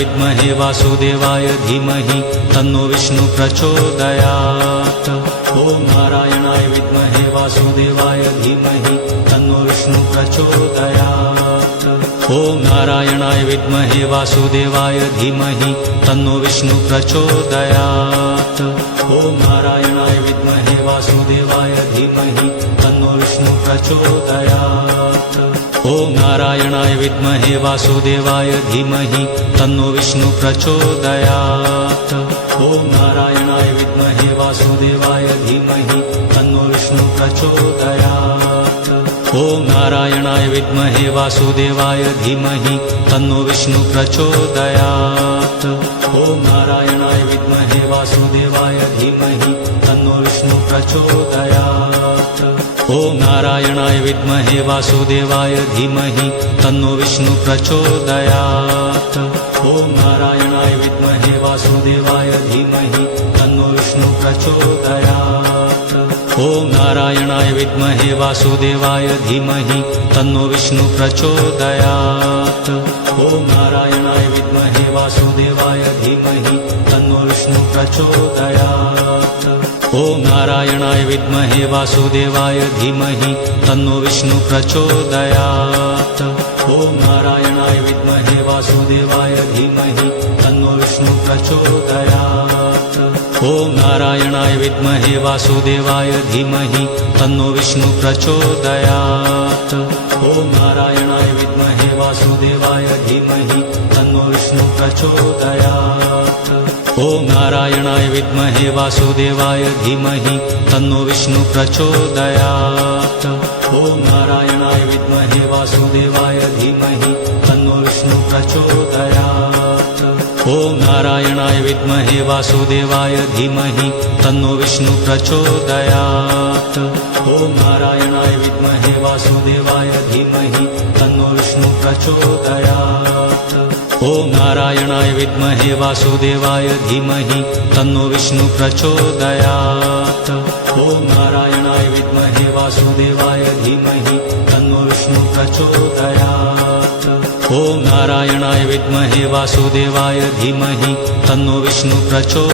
विद्महे वासुदेवाय धीमहि तन्नो विष्णु प्रचोदयात्। ॐ नारायणाय विद्महे वासुदेवाय धीमहि तन्नो विष्णु प्रचोदयात्। ॐ नारायणाय विद्महे वासुदेवाय धीमहि तन्नो विष्णु प्रचोदयात्। ॐ नारायणाय विद्महे वासुदेवाय धीमहि तन्नो विष्णु प्रचोदयात्। ॐ नारायणाय विद्महे वासुदेवाय धीमहि तन्नो विष्णु प्रचोदयात्। ॐ नारायणाय विद्महे वासुदेवाय धीमहि तन्नो विष्णु प्रचोदयात्। ॐ नारायणाय विद्महे वासुदेवाय धीमहि तन्नो विष्णु प्रचोदयात्। ॐ नारायणाय विद्महे वासुदेवाय धीमहि तन्नो विष्णु प्रचोदयात्। ॐ नारायणाय विद्महे वासुदेवाय धीमहि तन्नो विष्णु प्रचोदयात्। ॐ नारायणाय विद्महे वासुदेवाय धीमहि तन्नो विष्णु प्रचोदयात्। ॐ नारायणाय विद्महे वासुदेवाय धीमहि तन्नो विष्णु प्रचोदयात्। ॐ नारायणाय विद्महे वासुदेवाय धीमहि तन्नो विष्णु प्रचोदयात्। ॐ नारायणाय विद्महे वासुदेवाय धीमहि तन्नो विष्णु प्रचोदयात्। ॐ नारायणाय विद्महे वासुदेवाय धीमहि तन्नो विष्णु प्रचोदयात्। ॐ नारायणाय विद्महे वासुदेवाय धीमहि तन्नो विष्णु प्रचोदयात्। ॐ नारायणाय विद्महे वासुदेवाय धीमहि तन्नो विष्णु प्रचोदयात्। ॐ नारायणाय विद्महे वासुदेवाय धीमहि तन्नो विष्णु प्रचोदयात्। ॐ नारायणाय विद्महे वासुदेवाय धीमहि तन्नो विष्णु प्रचोदयात्। ॐ नारायणाय विद्महे वासुदेवाय धीमहि तन्नो विष्णु प्रचोदयात्। ॐ नारायणाय विद्महे वासुदेवाय धीमहि तन्नो विष्णु प्रचोदयात्। ॐ नारायणाय विद्महे वासुदेवाय धीमहि तन्नो विष्णु प्रचोदयात्। ॐ नारायणाय विद्महे वासुदेवाय धीमहि तन्नो विष्णु प्रचोदयात्। ॐ नारायणाय विद्महे वासुदेवाय धीमहि तन्नो विष्णु प्रचोदयात्।